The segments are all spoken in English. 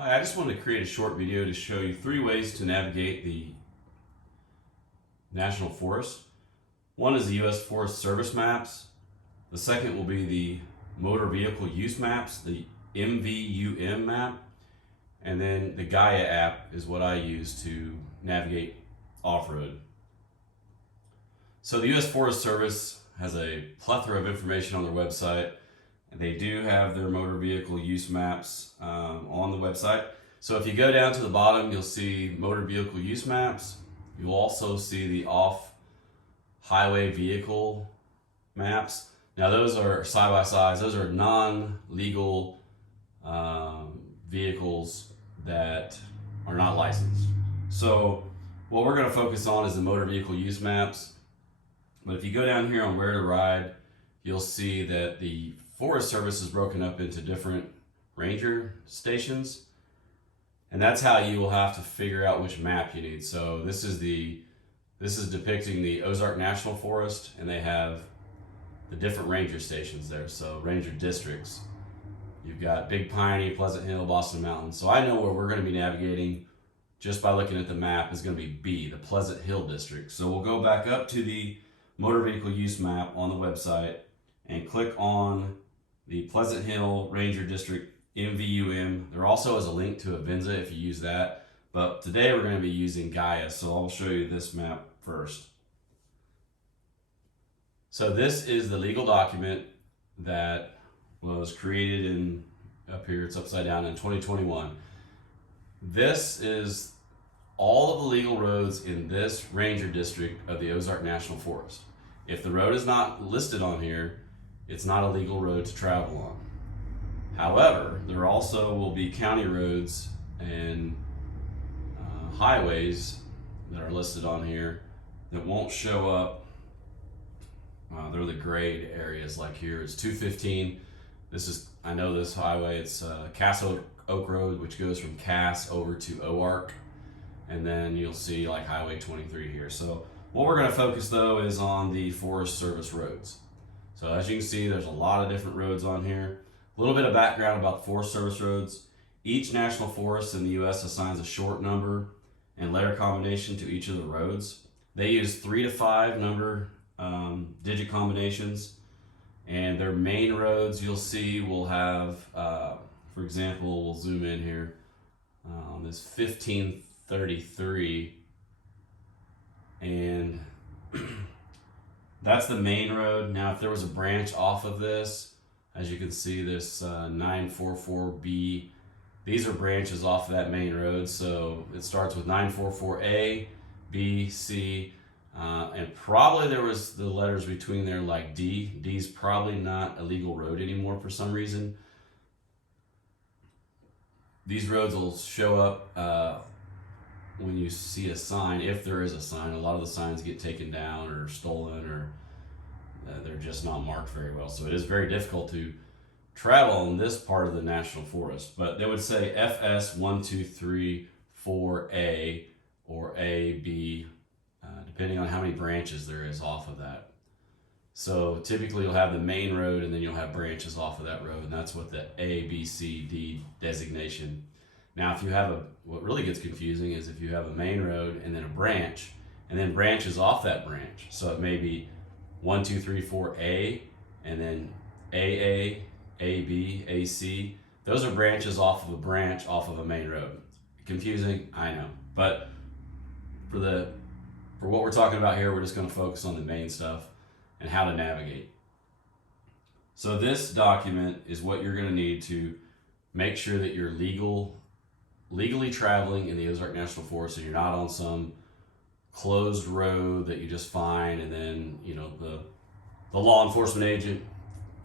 Hi, I just wanted to create a short video to show you 3 ways to navigate the National Forest. One is the U.S. Forest Service maps. The second will be the Motor Vehicle Use Maps, the MVUM map. And then the Gaia app is what I use to navigate off-road. So the U.S. Forest Service has a plethora of information on their website. They do have their motor vehicle use maps on the website. So if you go down to the bottom, you'll see motor vehicle use maps. You'll also see the off-highway vehicle maps. Now those are side-by-sides. Those are non-legal vehicles that are not licensed. So what we're going to focus on is the motor vehicle use maps. But if you go down here on where to ride, you'll see that the Forest Service is broken up into different ranger stations, and that's how you will have to figure out which map you need. So this is depicting the Ozark National Forest, and they have the different ranger stations there. So ranger districts. You've got Big Piney, Pleasant Hill, Boston Mountain. So I know where we're going to be navigating just by looking at the map is going to be B, the Pleasant Hill district. So we'll go back up to the motor vehicle use map on the website and click on the Pleasant Hill Ranger District MVUM. There also is a link to Avenza if you use that, but today we're going to be using Gaia, so I'll show you this map first. So this is the legal document that was created in, up here it's upside down, in 2021. This is all of the legal roads in this ranger district of the Ozark National Forest. If the road is not listed on here, it's not a legal road to travel on. However, there also will be county roads and highways that are listed on here that won't show up. They're the grade areas, like here it's 215. This is, I know this highway, it's Cass Oak Road, which goes from Cass over to Oark. And then you'll see like Highway 23 here. So what we're going to focus though is on the Forest Service roads. So as you can see, there's a lot of different roads on here. A little bit of background about the Forest Service roads. Each national forest in the U.S. assigns a short number and letter combination to each of the roads. They use 3 to 5 number digit combinations, and their main roads you'll see will have, for example, we'll zoom in here on this 1533, and that's the main road. Now, if there was a branch off of this, as you can see, this 944B, these are branches off of that main road. So it starts with 944A, B, C, and probably there was the letters between there like D. D's probably not a legal road anymore for some reason. These roads will show up when you see a sign, if there is a sign. A lot of the signs get taken down or stolen, or they're just not marked very well. So it is very difficult to travel in this part of the National Forest. But they would say FS 1234A or A, B, depending on how many branches there is off of that. So typically you'll have the main road and then you'll have branches off of that road, and that's what the A, B, C, D designation. Now, if you have what really gets confusing is if you have a main road and then a branch, and then branches off that branch. So it may be 1234A, and then AA, AB, AC. Those are branches off of a branch off of a main road. Confusing, I know. But for what we're talking about here, we're just going to focus on the main stuff and how to navigate. So this document is what you're going to need to make sure that you're legally traveling in the Ozark National Forest, and you're not on some closed road that you just find, and then the law enforcement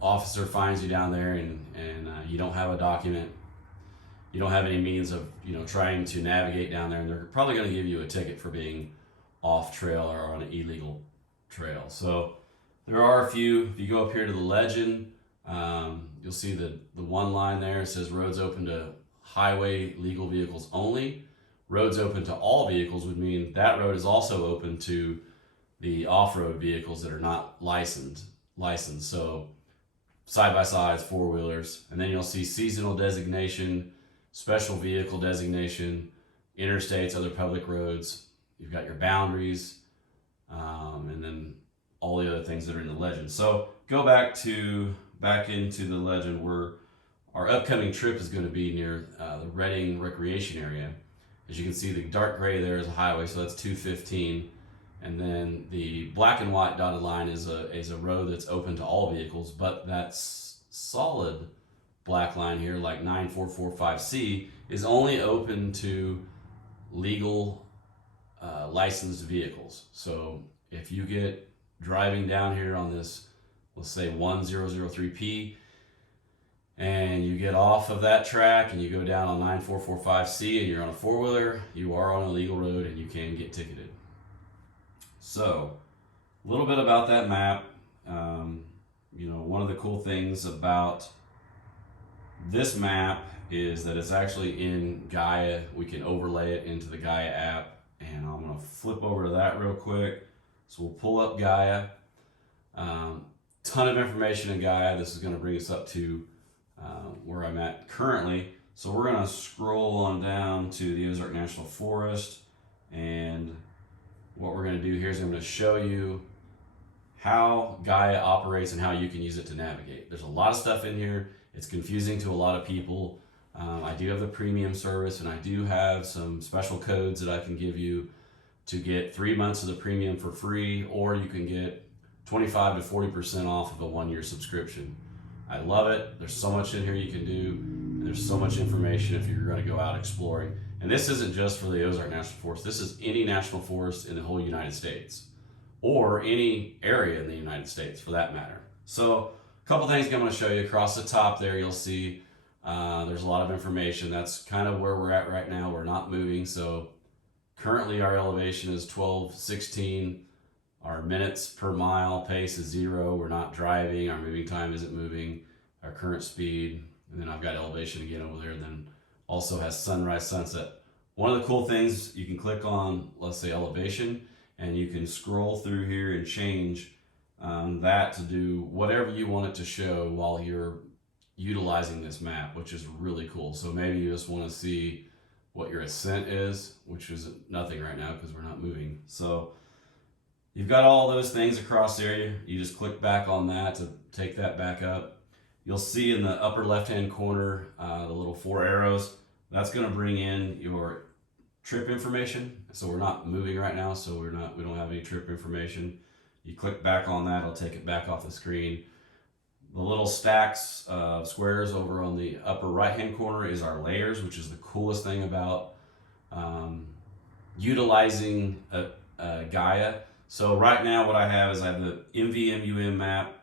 officer finds you down there, and you don't have a document, you don't have any means of trying to navigate down there, and they're probably going to give you a ticket for being off trail or on an illegal trail. So there are a few. If you go up here to the legend, you'll see the one line there. It says roads open to highway legal vehicles only. Roads open to all vehicles would mean that road is also open to the off-road vehicles that are not licensed. So side-by-sides, four-wheelers, and then you'll see seasonal designation. special vehicle designation, interstates, other public roads. You've got your boundaries, and then all the other things that are in the legend. So go back into the legend where our upcoming trip is going to be near the Reading Recreation Area. As you can see, the dark gray there is a highway, so that's 215. And then the black and white dotted line is a road that's open to all vehicles, but that solid black line here, like 9445C, is only open to legal licensed vehicles. So if you get driving down here on this, let's say 1003P, and you get off of that track and you go down on 9445C and you're on a four-wheeler, you are on a legal road and you can get ticketed. So, a little bit about that map. One of the cool things about this map is that it's actually in Gaia. We can overlay it into the Gaia app, and I'm going to flip over to that real quick. So we'll pull up Gaia. Ton of information in Gaia. This is going to bring us up to where I'm at currently. So we're going to scroll on down to the Ozark National Forest, and what we're going to do here is I'm going to show you how Gaia operates and how you can use it to navigate. There's a lot of stuff in here. It's confusing to a lot of people. I do have the premium service, and I do have some special codes that I can give you to get 3 months of the premium for free, or you can get 25 to 40% off of a 1-year subscription. I love it. There's so much in here you can do, and there's so much information if you're going to go out exploring. And this isn't just for the Ozark National Forest. This is any national forest in the whole United States, or any area in the United States for that matter. So a couple things I'm going to show you. Across the top there, you'll see there's a lot of information. That's kind of where we're at right now. We're not moving. So currently our elevation is 1216. Our minutes per mile pace is 0. We're not driving. Our moving time isn't moving. Our current speed. And then I've got elevation again over there. And then also has sunrise, sunset. One of the cool things, you can click on, let's say, elevation, and you can scroll through here and change that to do whatever you want it to show while you're utilizing this map, which is really cool. So maybe you just want to see what your ascent is, which is nothing right now because we're not moving. So you've got all those things across the area. You just click back on that to take that back up. You'll see in the upper left-hand corner the little 4 arrows. That's going to bring in your trip information. So we're not moving right now, so we don't have any trip information. You click back on that, it'll take it back off the screen. The little stacks of squares over on the upper right-hand corner is our layers, which is the coolest thing about utilizing Gaia. So right now what I have is I have the MVUM map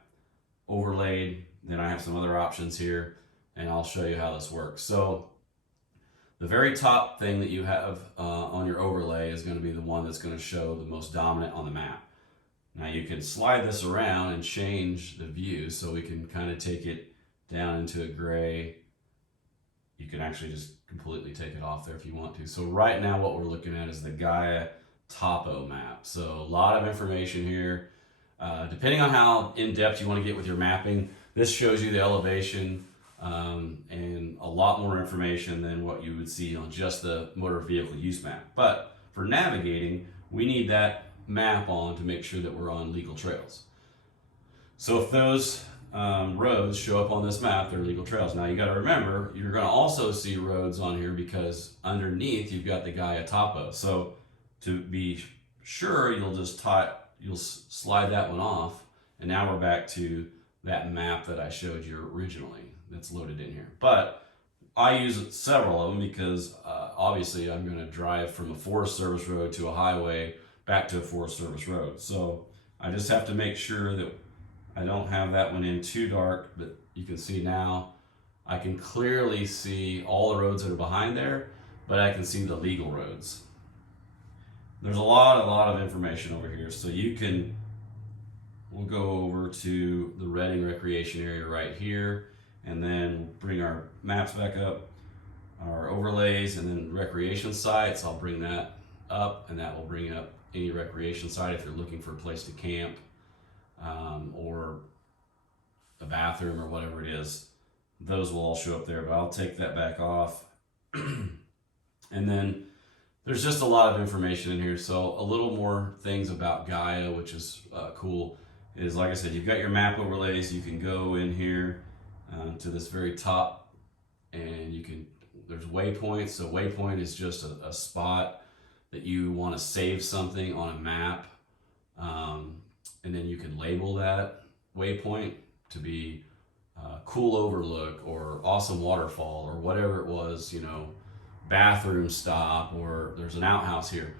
overlaid, then I have some other options here, and I'll show you how this works. So the very top thing that you have on your overlay is going to be the one that's going to show the most dominant on the map. Now you can slide this around and change the view, so we can kind of take it down into a gray. You can actually just completely take it off there if you want to. So right now what we're looking at is the Gaia topo map. So a lot of information here. Depending on how in-depth you want to get with your mapping, this shows you the elevation and a lot more information than what you would see on just the motor vehicle use map. But for navigating, we need that map on to make sure that we're on legal trails. So if those roads show up on this map, they're legal trails. Now you got to remember, you're going to also see roads on here because underneath you've got the Gaia topo. So to be sure, you'll slide that one off, and now we're back to that map that I showed you originally that's loaded in here. But I use several of them because obviously I'm going to drive from a Forest Service road to a highway back to a Forest Service road. So I just have to make sure that I don't have that one in too dark, but you can see now I can clearly see all the roads that are behind there, but I can see the legal roads. There's a lot of information over here. So we'll go over to the Reading Recreation Area right here, and then bring our maps back up, our overlays, and then recreation sites. I'll bring that up, and that will bring up any recreation site if you're looking for a place to camp or a bathroom or whatever it is. Those will all show up there, but I'll take that back off, And then there's just a lot of information in here. So a little more things about Gaia, which is cool, is like I said, you've got your map overlays. You can go in here to this very top, and you can, there's waypoints. So waypoint is just a spot that you want to save something on a map. And then you can label that waypoint to be cool overlook or awesome waterfall or whatever it was, you know, bathroom stop, or there's an outhouse here.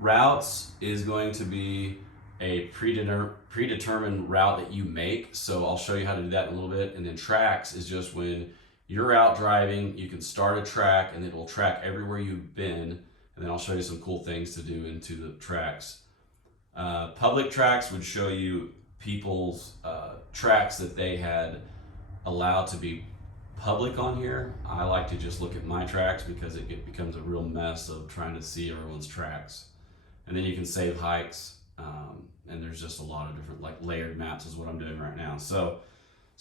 Routes is going to be a predetermined route that you make. So I'll show you how to do that in a little bit. And then tracks is just when you're out driving, you can start a track and it will track everywhere you've been. And then I'll show you some cool things to do into the tracks. Public tracks would show you people's tracks that they had allowed to be public on here. I like to just look at my tracks because it becomes a real mess of trying to see everyone's tracks. And then you can save hikes, and there's just a lot of different, like, layered maps is what I'm doing right now. So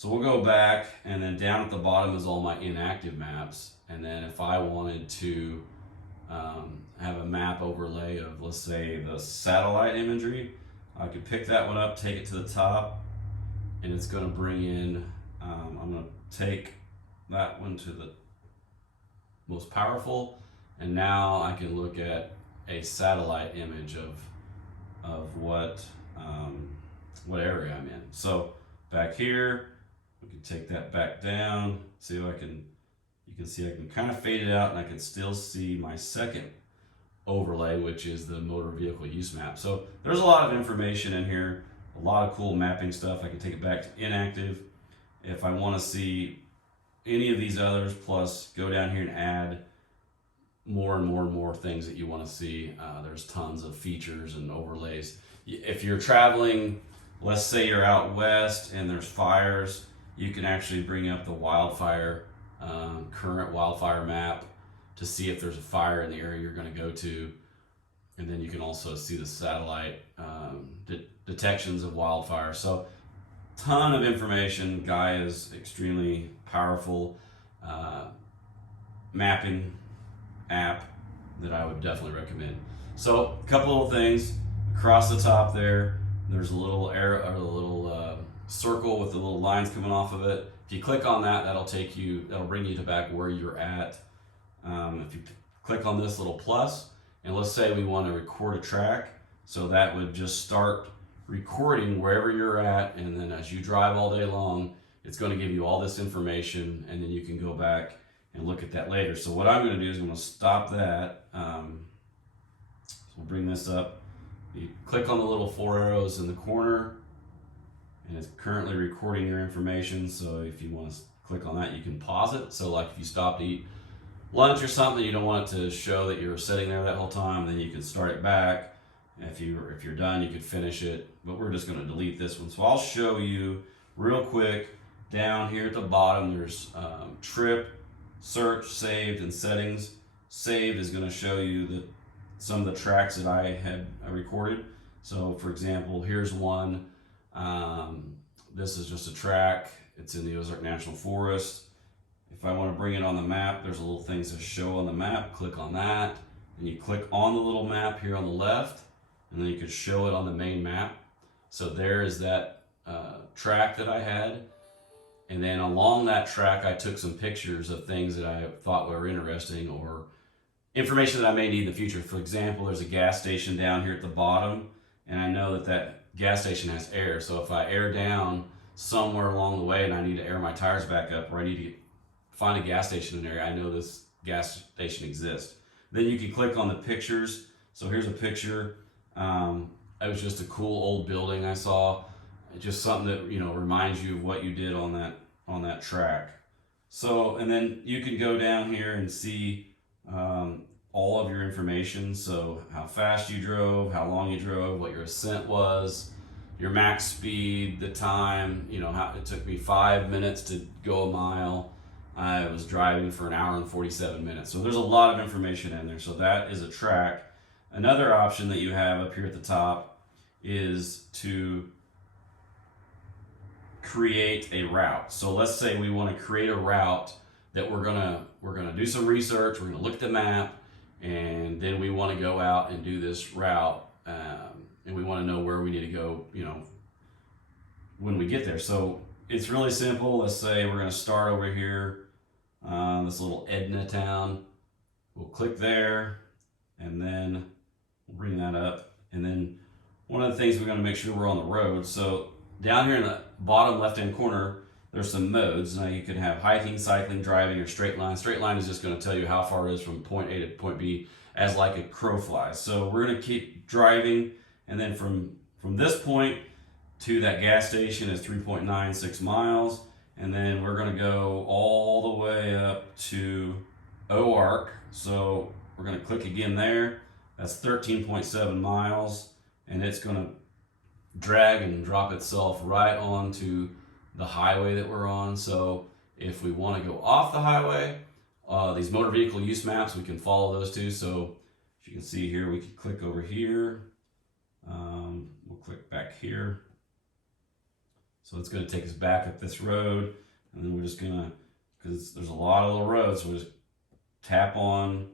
we'll go back, and then down at the bottom is all my inactive maps. And then if I wanted to have a map overlay of, let's say, the satellite imagery, I could pick that one up, take it to the top, and it's going to bring in, I'm going to take that one to the most powerful, and now I can look at a satellite image of what area I'm in. So back here, we can take that back down, see if I can, you can see I can kind of fade it out, and I can still see my second overlay, which is the motor vehicle use map. So there's a lot of information in here, a lot of cool mapping stuff. I can take it back to inactive. If I want to see any of these others, plus go down here and add more and more and more things that you want to see. There's tons of features and overlays. If you're traveling, let's say you're out west and there's fires, you can actually bring up the wildfire, current wildfire map to see if there's a fire in the area you're going to go to. And then you can also see the satellite detections of wildfire. So ton of information. Gaia is extremely powerful mapping app that I would definitely recommend. So a couple little things across the top there. There's a little arrow, or a little circle with the little lines coming off of it. If you click on that, that'll bring you to back where you're at. If you click on this little plus, and let's say we want to record a track, so that would just start recording wherever you're at, and then as you drive all day long, it's going to give you all this information, and then you can go back and look at that later. So what I'm going to do is I'm going to stop that. So we'll bring this up. You click on the little 4 arrows in the corner, and it's currently recording your information. So if you want to click on that, you can pause it. So like if you stop to eat lunch or something, you don't want it to show that you were sitting there that whole time, then you can start it back. If you're done, you could finish it, but we're just going to delete this one. So I'll show you real quick. Down here at the bottom, there's trip, search, saved, and settings. Saved is going to show you some of the tracks that I had recorded. So for example, here's one. This is just a track. It's in the Ozark National Forest. If I want to bring it on the map, there's a little things to show on the map. Click on that, and you click on the little map here on the left, and then you could show it on the main map. So there is that track that I had. And then along that track, I took some pictures of things that I thought were interesting or information that I may need in the future. For example, there's a gas station down here at the bottom, and I know that gas station has air. So if I air down somewhere along the way and I need to air my tires back up, or I need to find a gas station in an area, I know this gas station exists. Then you can click on the pictures. So here's a picture. It was just a cool old building I saw. Just something that, you know, reminds you of what you did on that track. So, and then you can go down here and see all of your information. So how fast you drove, how long you drove, what your ascent was, your max speed, the time, you know, how it took me 5 minutes to go a mile. I was driving for 1 hour and 47 minutes. So there's a lot of information in there. So that is a track. Another option that you have up here at the top is to create a route. So let's say we want to create a route that we're gonna do some research, we're gonna look at the map, and then we want to go out and do this route, and we want to know where we need to go, when we get there. So it's really simple. Let's say we're going to start over here, this little Edna town. We'll click there, and then we'll bring that up. And then one of the things we're going to make sure we're on the road. So down here in the bottom left-hand corner, there's some modes. Now you can have hiking, cycling, driving, or straight line. Straight line is just going to tell you how far it is from point A to point B as like a crow flies. So we're going to keep driving, and then from this point to that gas station is 3.96 miles, and then we're going to go all the way up to OARC. So we're going to click again there. That's 13.7 miles, and it's going to drag and drop itself right onto the highway that we're on. So if we want to go off the highway, these motor vehicle use maps, we can follow those too. So if you can see here, we can click over here. We'll click back here. So it's going to take us back up this road, and then we're just going to, because there's a lot of little roads, so we'll just tap on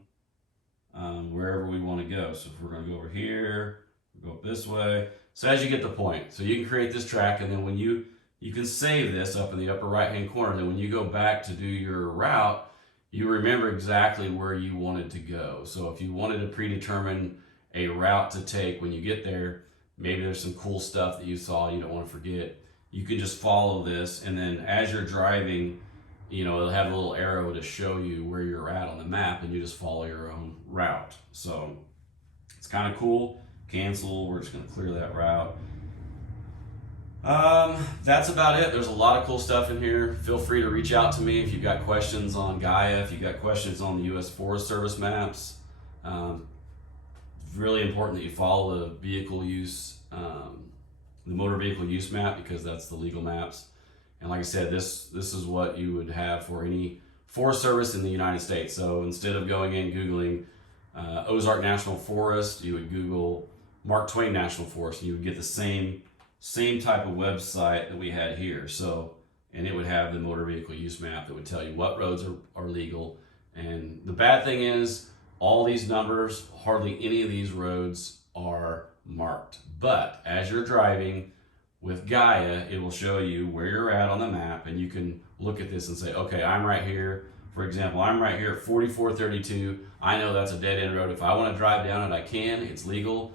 wherever we want to go. So if we're going to go over here, we'll go up this way. So as you get the point, so you can create this track, and then when you can save this up in the upper right hand corner. Then when you go back to do your route, you remember exactly where you wanted to go. So if you wanted to predetermine a route to take when you get there, maybe there's some cool stuff that you saw you don't want to forget, you can just follow this, and then as you're driving, it'll have a little arrow to show you where you're at on the map, and you just follow your own route. So it's kind of cool. Cancel, we're just going to clear that route. That's about it. There's a lot of cool stuff in here. Feel free to reach out to me if you've got questions on Gaia, if you've got questions on the U.S. Forest Service maps. Really important that you follow the vehicle use, the motor vehicle use map, because that's the legal maps. And like I said, this is what you would have for any Forest Service in the United States. So instead of going in Googling Ozark National Forest, you would Google Mark Twain National Forest, and you would get the same type of website that we had here. So, and it would have the motor vehicle use map that would tell you what roads are legal. And the bad thing is, all these numbers, hardly any of these roads are marked. But as you're driving with Gaia, it will show you where you're at on the map, and you can look at this and say, okay, I'm right here. For example, I'm right here at 4432. I know that's a dead end road. If I want to drive down it, I can. It's legal.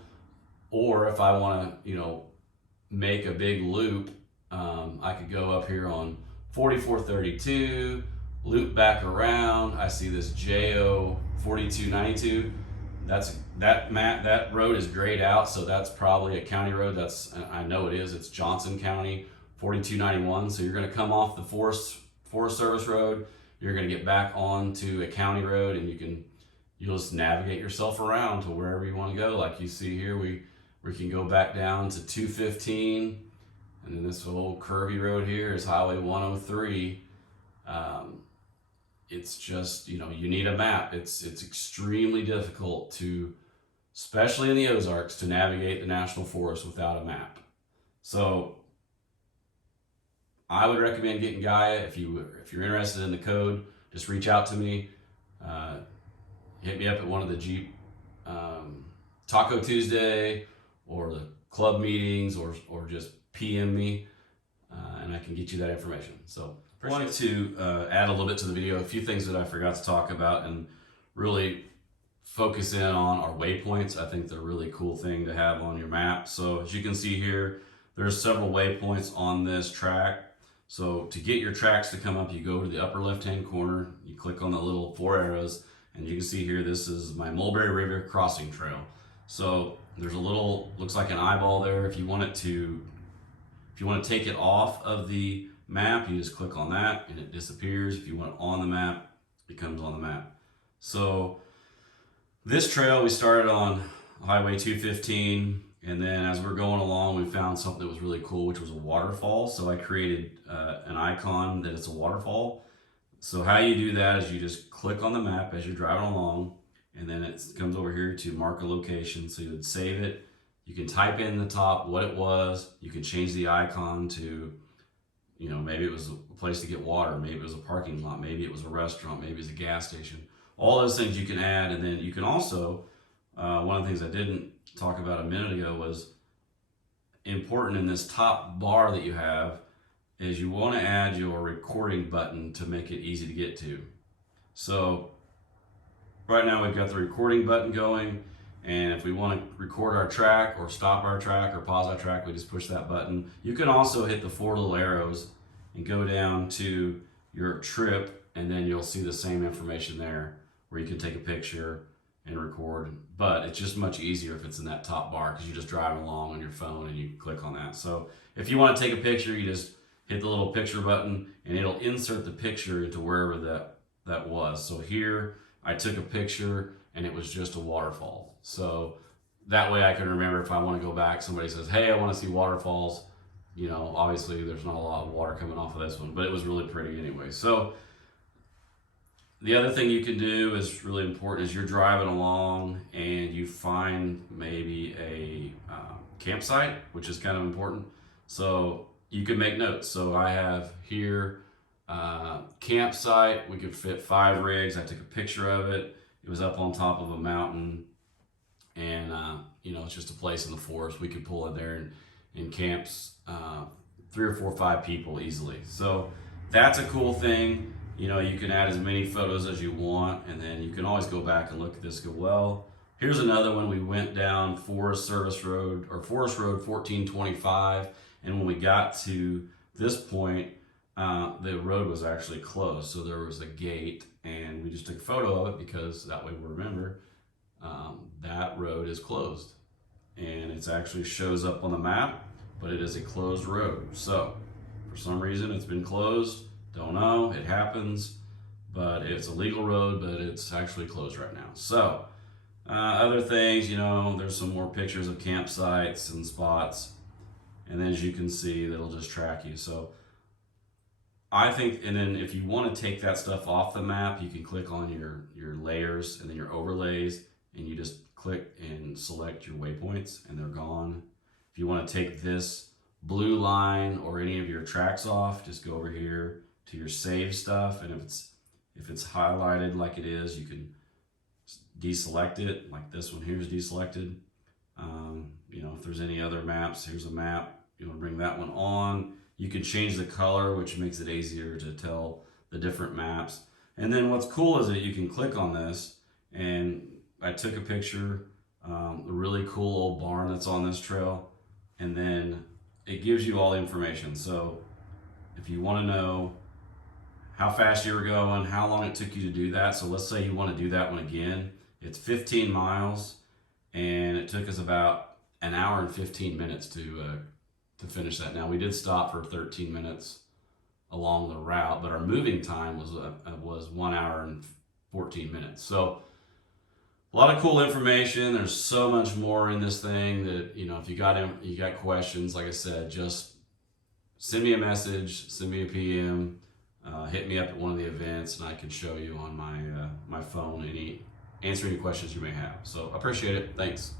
Or if I want to, make a big loop, I could go up here on 4432, loop back around. I see this JO 4292. That road is grayed out, so that's probably a county road. I know it is. It's Johnson County 4291. So you're going to come off the Forest Service road. You're going to get back onto a county road, and you'll just navigate yourself around to wherever you want to go. Like you see here, we can go back down to 215, and then this whole curvy road here is Highway 103. It's just, you need a map. It's extremely difficult to, especially in the Ozarks, to navigate the national forest without a map. So I would recommend getting Gaia. If you're interested in the code, just reach out to me. Hit me up at one of the Jeep Taco Tuesday or the club meetings, or just PM me, and I can get you that information. So I wanted to add a little bit to the video, a few things that I forgot to talk about, and really focus in on our waypoints. I think they're a really cool thing to have on your map. So as you can see here, there's several waypoints on this track. So to get your tracks to come up, you go to the upper left-hand corner, you click on the little 4 arrows, and you can see here, this is my Mulberry River Crossing Trail. So there's a little, looks like an eyeball there. If you want to take it off of the map, you just click on that and it disappears. If you want it on the map, it comes on the map. So this trail, we started on Highway 215, and then as we're going along, we found something that was really cool, which was a waterfall. So I created an icon that it's a waterfall. So how you do that is you just click on the map as you're driving along, and then it comes over here to mark a location. So you would save it. You can type in the top what it was. You can change the icon to You know, maybe it was a place to get water, maybe it was a parking lot, maybe it was a restaurant, maybe it was a gas station. All those things you can add, and then you can also, one of the things I didn't talk about a minute ago was important in this top bar that you have is you want to add your recording button to make it easy to get to. So right now we've got the recording button going, and if we want to record our track or stop our track or pause our track, we just push that button. You can also hit the 4 little arrows and go down to your trip, and then you'll see the same information there where you can take a picture and record, but it's just much easier if it's in that top bar because you're just driving along on your phone and you click on that. So if you want to take a picture, you just hit the little picture button and it'll insert the picture into wherever that was. So here I took a picture and it was just a waterfall. So that way I can remember if I want to go back, somebody says, hey, I want to see waterfalls. You know, obviously there's not a lot of water coming off of this one, but it was really pretty anyway. So the other thing you can do is really important is you're driving along and you find maybe a campsite, which is kind of important. So you can make notes. So I have here campsite. We could fit 5 rigs. I took a picture of it. It was up on top of a mountain, and you know, it's just a place in the forest. We could pull in there and camps 3 or 4 or 5 people easily. So that's a cool thing. You know, you can add as many photos as you want, and then you can always go back and look at this and go, well, here's another one. We went down Forest Road 1425, and when we got to this point, the road was actually closed. So there was a gate, and we just took a photo of it because that way we'll remember that road is closed. And it actually shows up on the map, but it is a closed road. So for some reason it's been closed. Don't know, it happens, but it's a legal road, but it's actually closed right now. So other things, you know, there's some more pictures of campsites and spots, and then as you can see, that'll just track you. So I think, and then if you want to take that stuff off the map, you can click on your layers and then your overlays, and you just click and select your waypoints and they're gone. If you want to take this blue line or any of your tracks off, just go over here to your save stuff, and if it's highlighted like it is, you can deselect it. Like this one here is deselected. You know, if there's any other maps, here's a map. You want to bring that one on. You can change the color, which makes it easier to tell the different maps. And then what's cool is that you can click on this, and I took a picture, a really cool old barn that's on this trail, and then it gives you all the information. So if you want to know how fast you were going, how long it took you to do that. So let's say you want to do that one again. It's 15 miles, and it took us about an hour and 15 minutes to finish that. Now we did stop for 13 minutes along the route, but our moving time was 1 hour and 14 minutes. So a lot of cool information. There's so much more in this thing that, you know, if you got questions, like I said, just send me a message, send me a PM. Hit me up at one of the events, and I can show you on my phone answer any questions you may have. So I appreciate it. Thanks.